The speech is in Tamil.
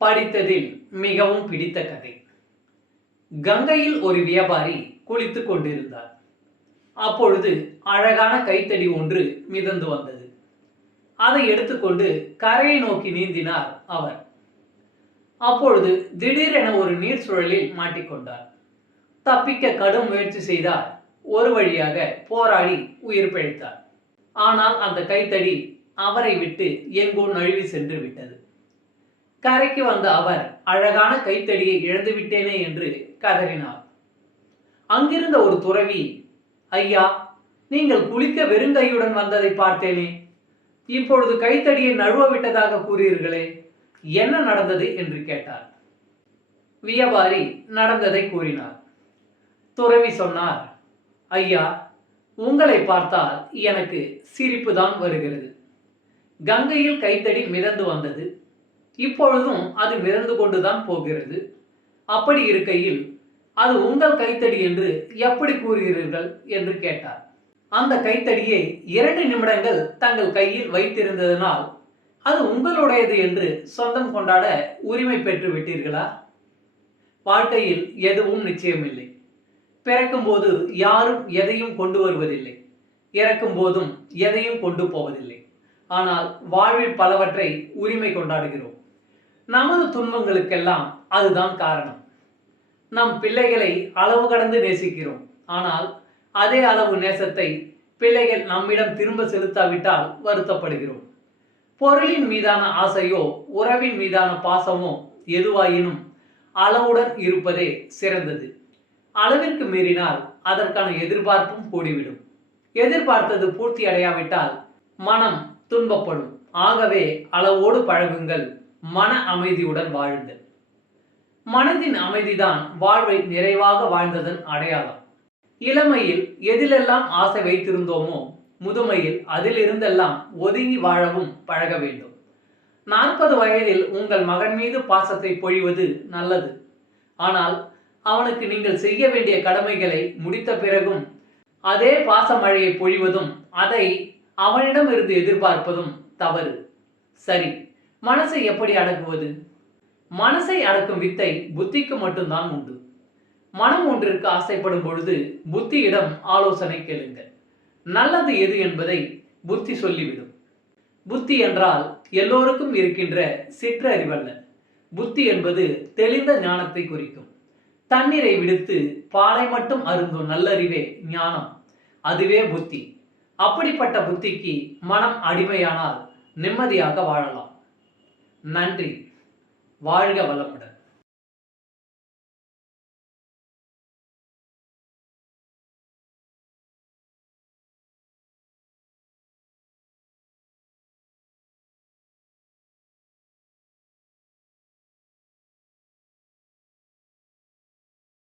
படித்ததில் மிகவும் பிடித்த கதை. கங்கையில் ஒரு வியாபாரி குளித்துக் கொண்டிருந்தார். அப்பொழுது அழகான கைத்தடி ஒன்று மிதந்து வந்தது. அதை எடுத்துக்கொண்டு கரையை நோக்கி நீந்தினார் அவர். அப்பொழுது திடீரென ஒரு நீர் சுழலில் மாட்டிக்கொண்டார். தப்பிக்க கடும் முயற்சி செய்தார். ஒரு வழியாக போராடி உயிர் பிழைத்தார். ஆனால் அந்த கைத்தடி அவரை விட்டு எங்கோ நழுவி சென்று விட்டது. கரைக்கு வந்த அவர் அழகான கைத்தடியை இழந்து விட்டேனே என்று கதறினார். அங்கிருந்த ஒரு துறவி, ஐயா, நீங்கள் குளிக்க வெறுங்கையுடன் வந்ததை பார்த்தேனே, இப்பொழுது கைத்தடியை நழுவ விட்டதாக கூறீர்களே, என்ன நடந்தது என்று கேட்டார். வியாபாரி நடந்ததை கூறினார். துறவி சொன்னார், ஐயா, உங்களை பார்த்தால் எனக்கு சிரிப்பு தான் வருகிறது. கங்கையில் கைத்தடி மிதந்து வந்தது, இப்பொழுதும் அது மிதந்து கொண்டுதான் போகிறது. அப்படி இருக்கையில் அது உங்கள் கைத்தடி என்று எப்படி கூறுகிறீர்கள் என்று கேட்டார். அந்த கைத்தடியை 2 நிமிடங்கள் தங்கள் கையில் வைத்திருந்ததனால் அது உங்களுடையது என்று சொந்தம் கொண்டாட உரிமை பெற்று விட்டீர்களா? வாழ்க்கையில் எதுவும் நிச்சயமில்லை. பிறக்கும் போது யாரும் எதையும் கொண்டு வருவதில்லை, இறக்கும் போதும் எதையும் கொண்டு போவதில்லை. ஆனால் வாழ்வில் பலவற்றை உரிமை கொண்டாடுகிறோம். நமது துன்பங்களுக்கெல்லாம் அதுதான் காரணம். நம் பிள்ளைகளை அளவு கடந்து நேசிக்கிறோம். ஆனால் அதே அளவு நேசத்தை பிள்ளைகள் நம்மிடம் திரும்ப செலுத்தாவிட்டால் வருத்தப்படுகிறோம். பொருளின் மீதான ஆசையோ உறவின் மீதான பாசமோ எதுவாயினும் அளவுடன் இருப்பதே சிறந்தது. அளவிற்கு மீறினால் அதற்கான எதிர்பார்ப்பும் கூடிவிடும். எதிர்பார்த்தது பூர்த்தி அடையாவிட்டால் மனம் துன்பப்படும். ஆகவே அளவோடு பழகுங்கள், மன அமைதியுடன் வாழுங்கள். மனதின் அமைதிதான் வாழ்வை நிறைவாக வாழ்ந்ததன் அடையாளம். இளமையில் எதிலெல்லாம் ஆசை வைத்திருந்தோமோ முதுமையில் அதிலிருந்தெல்லாம் ஒதுங்கி வாழவும் பழக வேண்டும். 40 வயதில் உங்கள் மகன் மீது பாசத்தை பொழிவது நல்லது. ஆனால் அவனுக்கு நீங்கள் செய்ய வேண்டிய கடமைகளை முடித்த பிறகும் அதே பாசமழையை பொழிவதும் அதை அவனிடம் இருந்து எதிர்பார்ப்பதும் தவறு. சரி, மனசை எப்படி அடக்குவது? மனசை அடக்கும் வித்தை புத்திக்கு மட்டும்தான் உண்டு. மனம் ஒன்றிற்கு ஆசைப்படும் பொழுது புத்தியிடம் ஆலோசனை கேளுங்கள். நல்லது எது என்பதை புத்தி சொல்லிவிடும். புத்தி என்றால் எல்லோருக்கும் இருக்கின்ற சிற்றறிவல்ல. புத்தி என்பது தெளிந்த ஞானத்தை குறிக்கும். தண்ணீரை விடுத்து பாலை மட்டும் அருந்தும் நல்லறிவே ஞானம். அதுவே புத்தி. அப்படிப்பட்ட புத்திக்கு மனம் அடிமையானால் நிம்மதியாக வாழலாம். நன்றி. வாழ்க வளமுடன்.